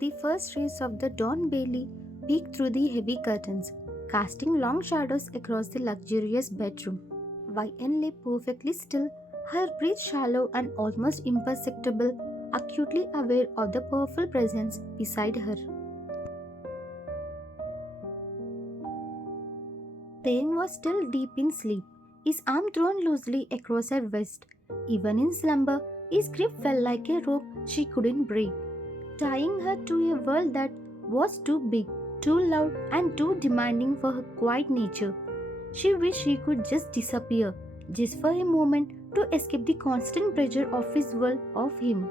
The first rays of the dawn barely peeked through the heavy curtains, casting long shadows across the luxurious bedroom. YN lay perfectly still, her breath shallow and almost imperceptible, acutely aware of the powerful presence beside her. Taehyung was still deep in sleep, his arm thrown loosely across her waist. Even in slumber, his grip felt like a rope she couldn't break, tying her to a world that was too big, too loud, and too demanding for her quiet nature. She wished she could just disappear, just for a moment, to escape the constant pressure of his world of him.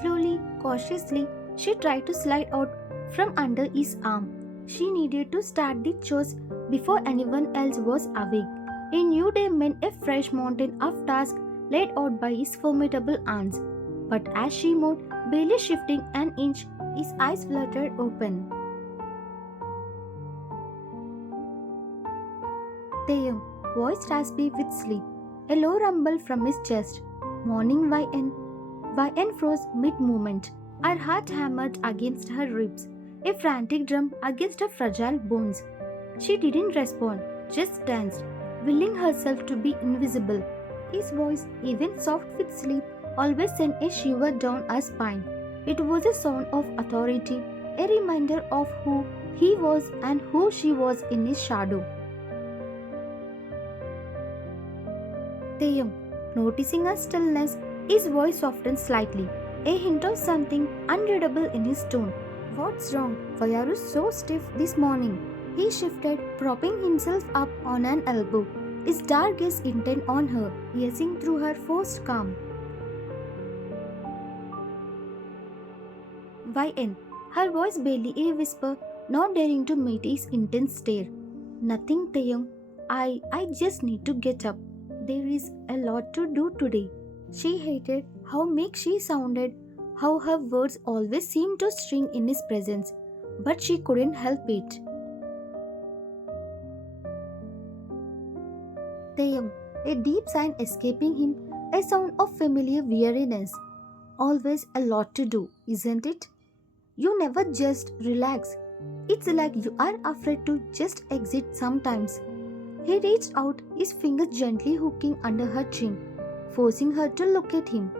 Slowly, cautiously, she tried to slide out from under his arm. She needed to start the chores before anyone else was awake. A new day meant a fresh mountain of tasks laid out by his formidable arms. But as she moved, barely shifting an inch, his eyes fluttered open. Taehyung, voice raspy with sleep, a low rumble from his chest. Morning YN. YN froze mid-movement. Her heart hammered against her ribs, a frantic drum against her fragile bones. She didn't respond, just danced, willing herself to be invisible. His voice, even soft with sleep, always sent a shiver down her spine. It was a sound of authority, a reminder of who he was and who she was in his shadow. Taehyung, noticing her stillness, his voice softened slightly, a hint of something unreadable in his tone. What's wrong? Why are you so stiff this morning? He shifted, propping himself up on an elbow, his dark gaze intent on her, piercing through her forced calm. YN, her voice barely a whisper, not daring to meet his intense stare. Nothing, Taehyung. I just need to get up. There is a lot to do today. She hated how meek she sounded, how her words always seemed to string in his presence, but she couldn't help it. Taehyung, a deep sigh escaping him, a sound of familiar weariness. Always a lot to do, isn't it? You never just relax. It's like you are afraid to just exit sometimes. He reached out, his fingers gently hooking under her chin, forcing her to look at him.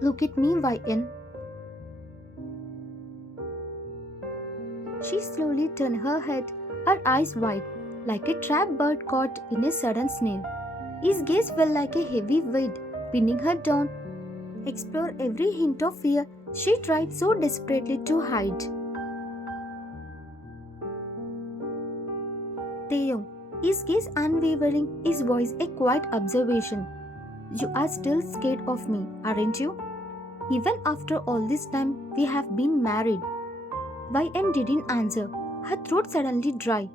Look at me, YN. She slowly turned her head, her eyes wide, like a trapped bird caught in a sudden snare. His gaze felt like a heavy weight, pinning her down. Explore every hint of fear she tried so desperately to hide. Taehyung, his gaze unwavering, his voice a quiet observation. You are still scared of me, aren't you? Even after all this time, we have been married. YN didn't answer, her throat suddenly dry.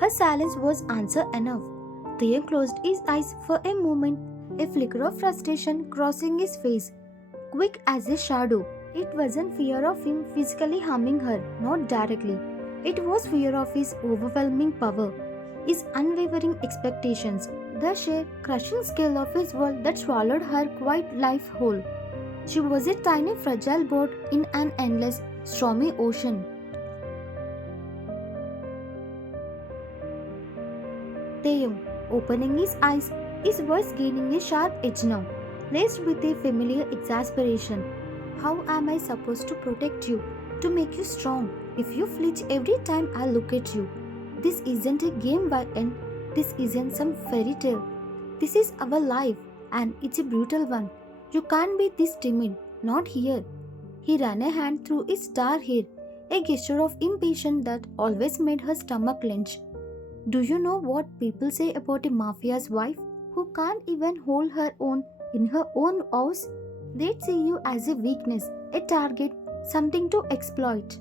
Her silence was answer enough. Taehyung closed his eyes for a moment, a flicker of frustration crossing his face, quick as a shadow. It wasn't fear of him physically harming her, not directly. It was fear of his overwhelming power, his unwavering expectations, the sheer, crushing scale of his world that swallowed her quiet life whole. She was a tiny, fragile boat in an endless, stormy ocean. Taehyung, opening his eyes, his voice gaining a sharp edge now, laced with a familiar exasperation. How am I supposed to protect you, to make you strong, if you flinch every time I look at you? This isn't a game YN. This isn't some fairy tale. This is our life, and it's a brutal one. You can't be this timid, not here. He ran a hand through his dark hair, a gesture of impatience that always made her stomach clench. Do you know what people say about a mafia's wife who can't even hold her own in her own house? They'd see you as a weakness, a target, something to exploit.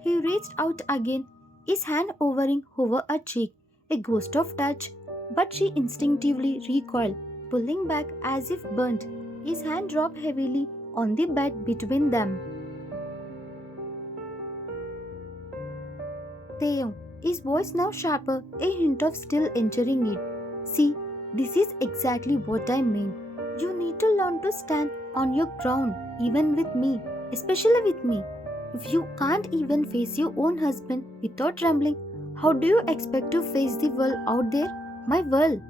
He reached out again, his hand hovering over her cheek, a ghost of touch, but she instinctively recoiled, pulling back as if burnt. His hand dropped heavily on the bed between them. Taehyung, his voice now sharper, a hint of still entering it. See, this is exactly what I mean. You need to learn to stand on your ground, even with me, especially with me. If you can't even face your own husband without trembling, how do you expect to face the world out there? My world.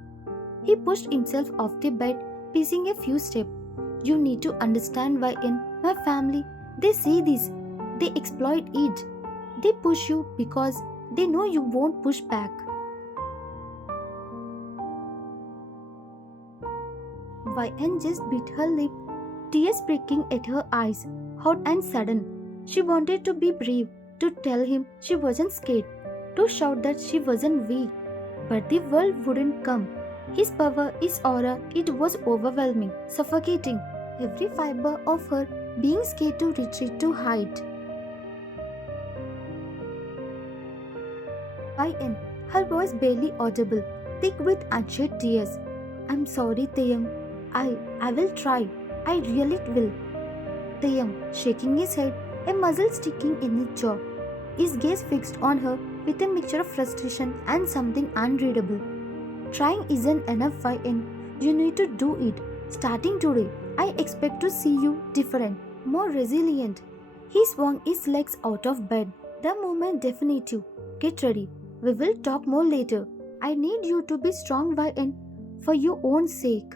He pushed himself off the bed, pacing a few steps. You need to understand why in my family they see this. They exploit it. They push you because they know you won't push back. YN just bit her lip, tears breaking at her eyes, hot and sudden. She wanted to be brave, to tell him she wasn't scared, to shout that she wasn't weak. But the world wouldn't come. His power, his aura, it was overwhelming, suffocating. Every fiber of her being scared to retreat to hide. YN, her voice barely audible, thick with unshed tears. I'm sorry, taehyung. I will try. I really will. taehyung, shaking his head, a muzzle sticking in his jaw. His gaze fixed on her with a mixture of frustration and something unreadable. Trying isn't enough, YN. You need to do it. Starting today, I expect to see you different, more resilient. He swung his legs out of bed. The moment definitive. Get ready. We will talk more later. I need you to be strong, YN, for your own sake.